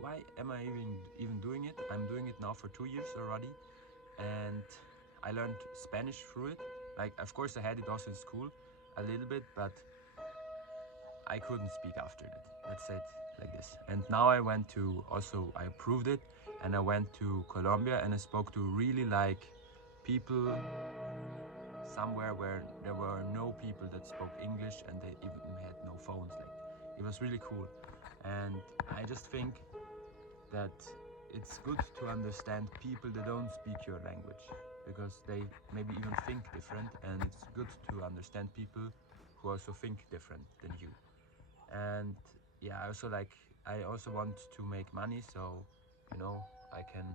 why am I even doing it? I'm doing it now for 2 years already, and I learned Spanish through it. Like, of course, I had it also in school a little bit, but I couldn't speak after that. Let's say it like this. And now I went to, also I approved it, and I went to Colombia and I spoke to really like people somewhere where there were no people that spoke English, and they even had no phones. Like, it was really cool. And I just think that it's good to understand people that don't speak your language, because they maybe even think different, and it's good to understand people who also think different than you. And yeah, I also want to make money, so I can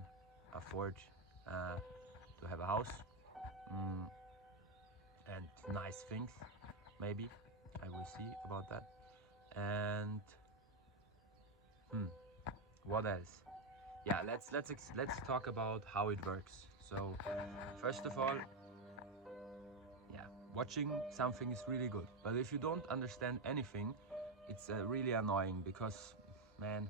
afford to have a house, mm, and nice things. Maybe I will see about that. And what else? Yeah, let's talk about how it works. So first of all, yeah, watching something is really good, but if you don't understand anything, it's really annoying, because man,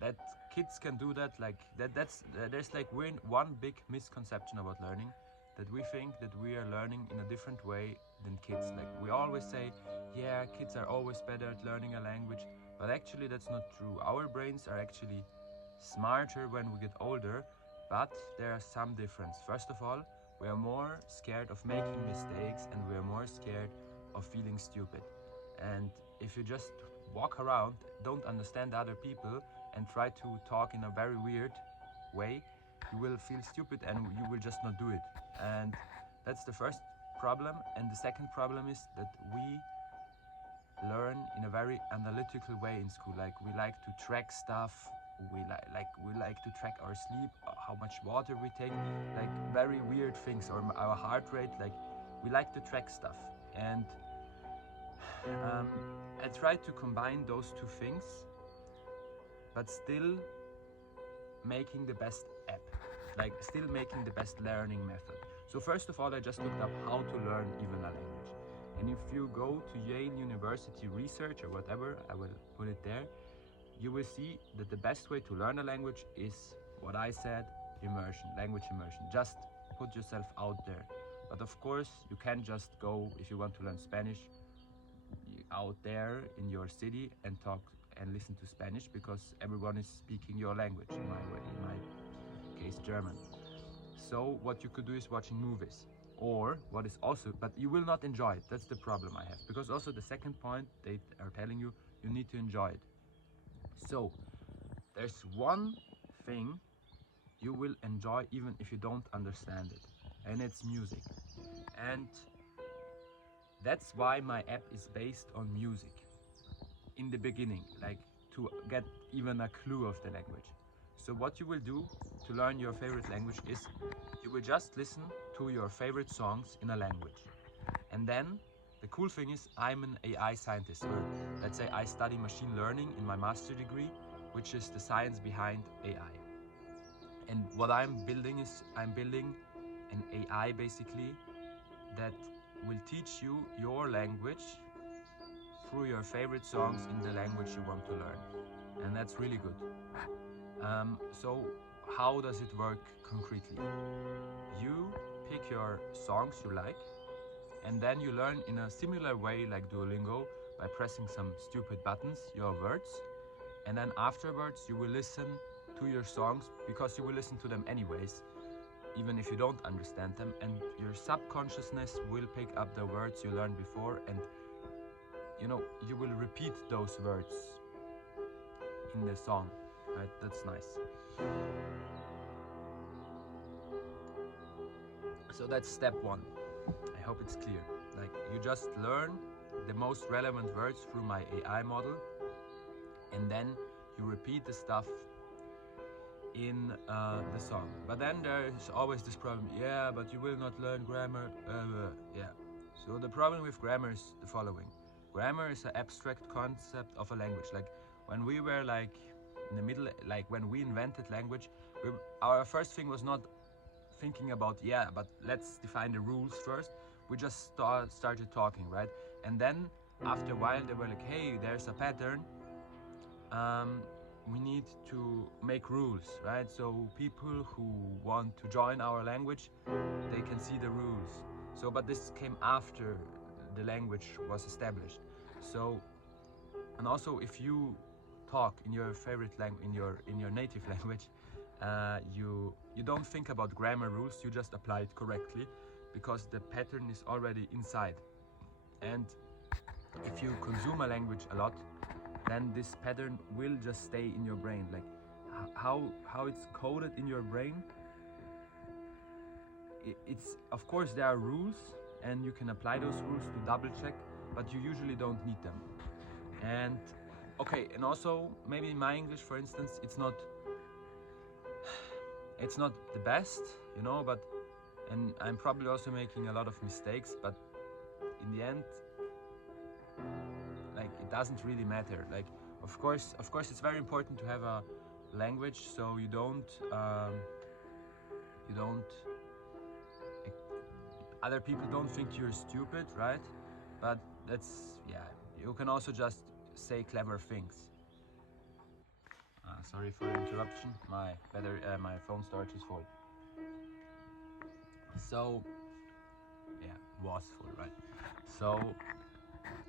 that kids can do that. Like there's like one big misconception about learning, that we think that we are learning in a different way than kids. Like, we always say, yeah, kids are always better at learning a language, but actually that's not true. Our brains are actually smarter when we get older, but there are some difference. First of all, we are more scared of making mistakes, and we are more scared of feeling stupid. And if you just walk around, don't understand other people, and try to talk in a very weird way, you will feel stupid and you will just not do it. And that's the first problem. And the second problem is that we learn in a very analytical way in school. Like, we like to track stuff. We like to track our sleep, how much water we take, like very weird things, or our heart rate. Like, we like to track stuff. And I try to combine those two things, but still making the best app, like still making the best learning method. So first of all, I just looked up how to learn even a language. And if you go to Yale University Research or whatever, I will put it there, you will see that the best way to learn a language is what I said: immersion, language immersion. Just put yourself out there. But of course, you can't just go, if you want to learn Spanish, out there in your city and talk and listen to Spanish, because everyone is speaking your language, in my way, in my case, German. So what you could do is watching movies, or what is also, but you will not enjoy it. That's the problem I have, because also the second point, they are telling you, you need to enjoy it. So there's one thing you will enjoy even if you don't understand it, and it's music. And that's why my app is based on music in the beginning, like, to get even a clue of the language. So what you will do to learn your favorite language is you will just listen to your favorite songs in a language. And then the cool thing is, I'm an AI scientist, or let's say I study machine learning in my master degree, which is the science behind AI. And what I'm building is, I'm building an AI basically that will teach you your language through your favorite songs in the language you want to learn. And that's really good. So how does it work concretely? You pick your songs you like, and then you learn in a similar way like Duolingo, by pressing some stupid buttons, your words. And then afterwards you will listen to your songs, because you will listen to them anyways, even if you don't understand them, and your subconsciousness will pick up the words you learned before, and you will repeat those words in the song, right? That's nice. So that's step one. I hope it's clear. Like, you just learn the most relevant words through my AI model, and then you repeat the stuff in the song. But then there's always this problem. Yeah, but you will not learn grammar. Yeah. So the problem with grammar is the following. Grammar is an abstract concept of a language. Like, when we were like in the middle, like when we invented language, our first thing was not thinking about, yeah, but let's define the rules first. We just started talking, right? And then after a while they were like, hey, there's a pattern. we need to make rules, right? So people who want to join our language, they can see the rules. So, but this came after the language was established. So, and also if you talk in your favorite language, in your native language, you don't think about grammar rules. You just apply it correctly, because the pattern is already inside. And if you consume a language a lot, then this pattern will just stay in your brain. Like how it's coded in your brain. It's, of course, there are rules, and you can apply those rules to double check, but you usually don't need them. And okay, and also maybe in my English, for instance, it's not the best, you know, but, and I'm probably also making a lot of mistakes, but in the end, like, it doesn't really matter. Like, of course it's very important to have a language, so you don't other people don't think you're stupid, right? But that's, yeah, you can also just say clever things. Sorry for the interruption. My phone storage is full. So, yeah, was full, right? So,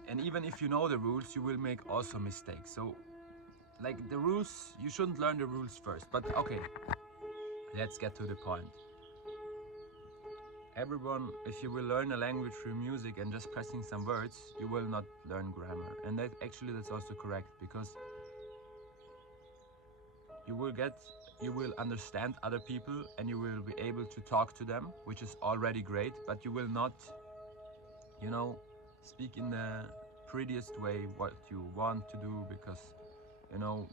and even if you know the rules, you will make also mistakes. So, like, the rules, you shouldn't learn the rules first. But okay, let's get to the point. Everyone, if you will learn a language through music and just pressing some words, you will not learn grammar. And that's also correct, because you will understand other people and you will be able to talk to them, which is already great, but you will not, you know, speak in the prettiest way what you want to do, because, you know,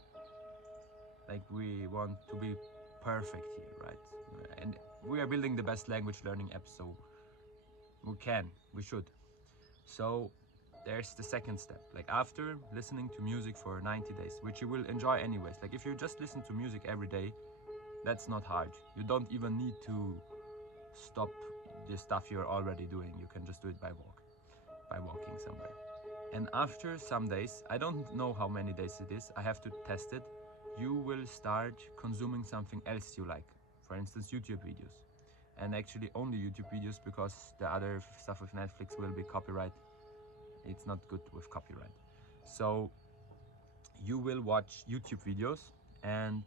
like, we want to be perfect here, right? And we are building the best language learning app, so we should. So there's the second step. Like, after listening to music for 90 days, which you will enjoy anyways. Like, if you just listen to music every day, that's not hard. You don't even need to stop the stuff you're already doing. You can just do it by walking somewhere. And after some days, I don't know how many days it is, I have to test it, you will start consuming something else you like. For instance, YouTube videos. And actually only YouTube videos, because the other stuff with Netflix will be copyright. It's not good with copyright. So you will watch YouTube videos, and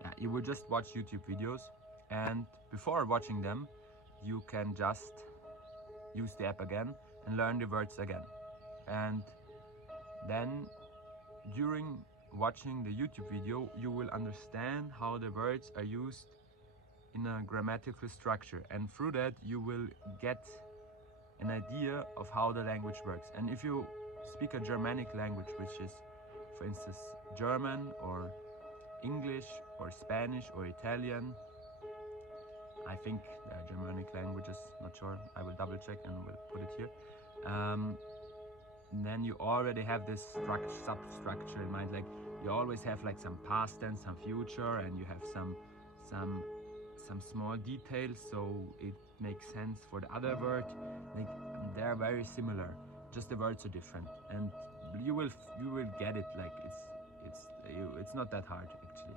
yeah, you will just watch YouTube videos, and before watching them, you can just use the app again and learn the words again. And then during watching the YouTube video, you will understand how the words are used in a grammatical structure, and through that you will get an idea of how the language works. And if you speak a Germanic language, which is, for instance, German or English or Spanish or Italian, I think they are Germanic languages, not sure, I will double check and will put it here. Then you already have this substructure in mind. Like, you always have like some past tense, some future, and you have some small details, so it makes sense for the other word. Like, they're very similar, just the words are different, and you will get it. Like, it's not that hard actually,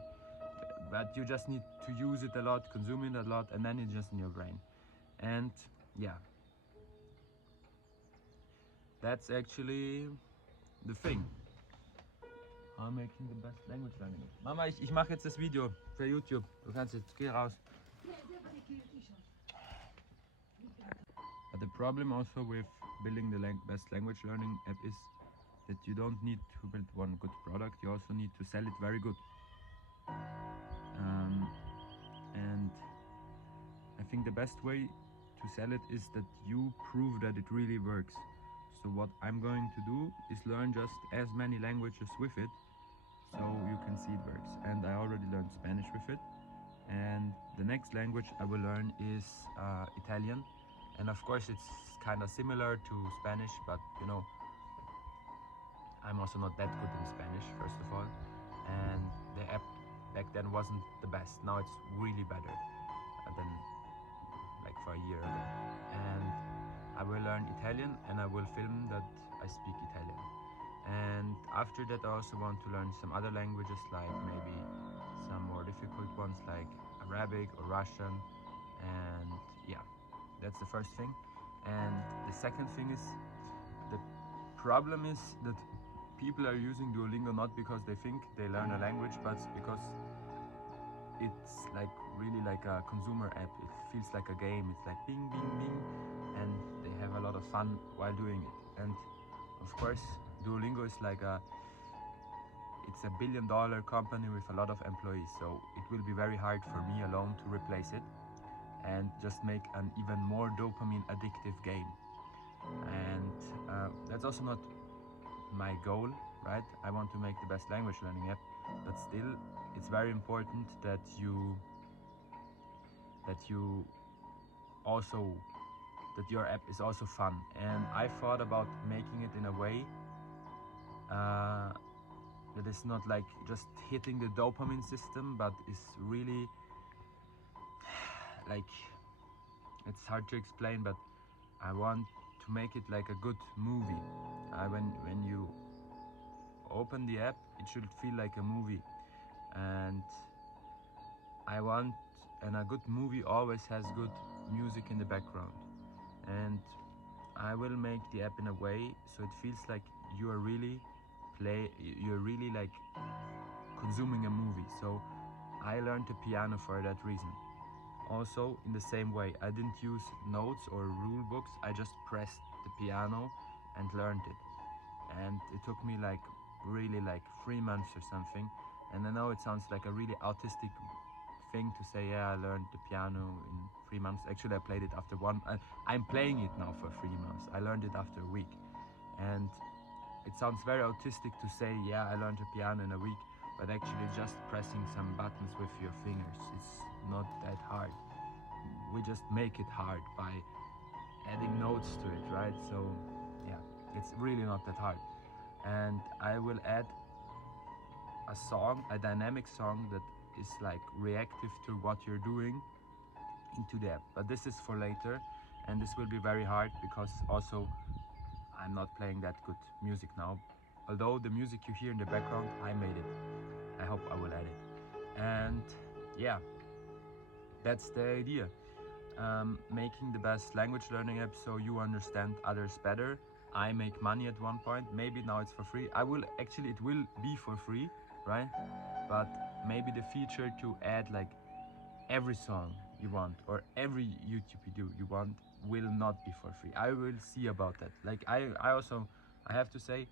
but you just need to use it a lot, consume it a lot, and then it's just in your brain. And yeah, that's actually the thing. I'm making the best language learning. Mama, ich mache jetzt das Video für YouTube. Du kannst jetzt, geh raus. But the problem also with building the best language learning app is that you don't need to build one good product, you also need to sell it very good. And I think the best way to sell it is that you prove that it really works. So what I'm going to do is learn just as many languages with it, so you can see it works. And I already learned Spanish with it, and the next language I will learn is Italian. And of course it's kind of similar to Spanish, but you know, I'm also not that good in Spanish, first of all, and the app back then wasn't the best. Now it's really better than like for a year ago. And I will learn Italian, and I will film that I speak Italian. after that, I also want to learn some other languages, like maybe some more difficult ones like Arabic or Russian. And yeah, that's the first thing. And the second thing is, the problem is that people are using Duolingo not because they think they learn a language, but because it's like really like a consumer app. It feels like a game. It's like bing, bing, bing, and they have a lot of fun while doing it. And of course, Duolingo is like it's a $1 billion company with a lot of employees. So it will be very hard for me alone to replace it and just make an even more dopamine addictive game. And that's also not my goal, right? I want to make the best language learning app, but still it's very important that you also that your app is also fun. And I thought about making it in a way that is not like just hitting the dopamine system, but is really like, it's hard to explain, but I want to make it like a good movie. When you open the app, it should feel like a movie. And a good movie always has good music in the background. And I will make the app in a way so it feels like you're really like consuming a movie. So I learned the piano for that reason. Also, in the same way, I didn't use notes or rule books. I just pressed the piano and learned it. And it took me like really like 3 months or something. And I know it sounds like a really autistic thing to say, yeah, I learned the piano in 3 months. Actually, I played it after I'm playing it now for 3 months. I learned it after a week. And it sounds very autistic to say, yeah, I learned the piano in a week, but actually just pressing some buttons with your fingers. It's not that hard. We just make it hard by adding notes to it, right? So yeah, it's really not that hard. And I will add a dynamic song that is like reactive to what you're doing into the app. But this is for later, and this will be very hard because also I'm not playing that good music now. Although the music you hear in the background, I made it. I hope I will add it. And yeah, that's the idea. Making the best language learning app so you understand others better. I make money at one point. Maybe now it's for free. It will be for free, right? But maybe the feature to add like every song you want or every YouTube video you want will not be for free. I will see about that. Like I have to say,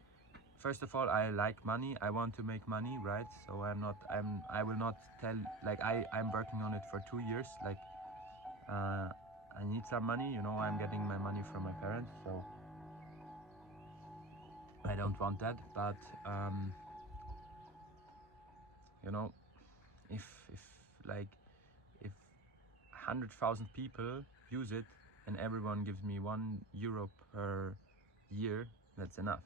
first of all, I like money. I want to make money, right? So I will not tell, like I'm working on it for 2 years. Like I need some money, I'm getting my money from my parents, so I don't want that. But if like if 100,000 people use it and everyone gives me €1 per year, that's enough.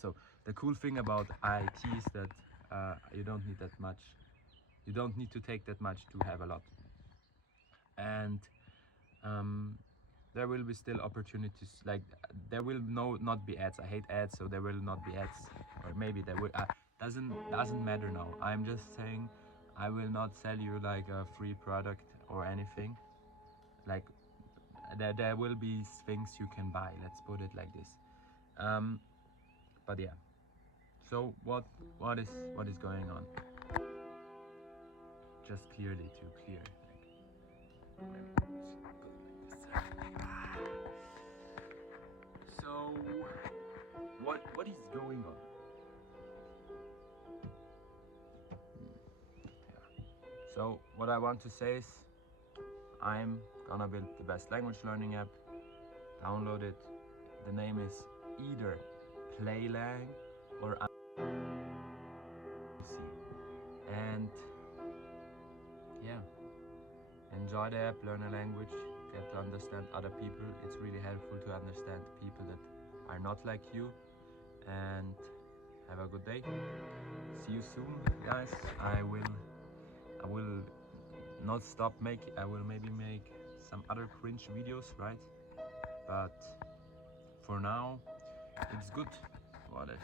So the cool thing about IT is that you don't need that much. You don't need to take that much to have a lot. And there will be still opportunities. Like there will not be ads. I hate ads, so there will not be ads. Or maybe there will. Doesn't matter now. I'm just saying, I will not sell you like a free product or anything. Like there will be things you can buy. Let's put it like this. But yeah. So what is going on? Just clearly too clear. So what is going on? So what I want to say is, I'm gonna build the best language learning app. Download it. The name is either Playlang or and yeah, enjoy the app, learn a language, get to understand other people. It's really helpful to understand people that are not like you. And have a good day. See you soon, guys. I will not stop making. I will maybe make some other cringe videos, right? But for now, it's good. What is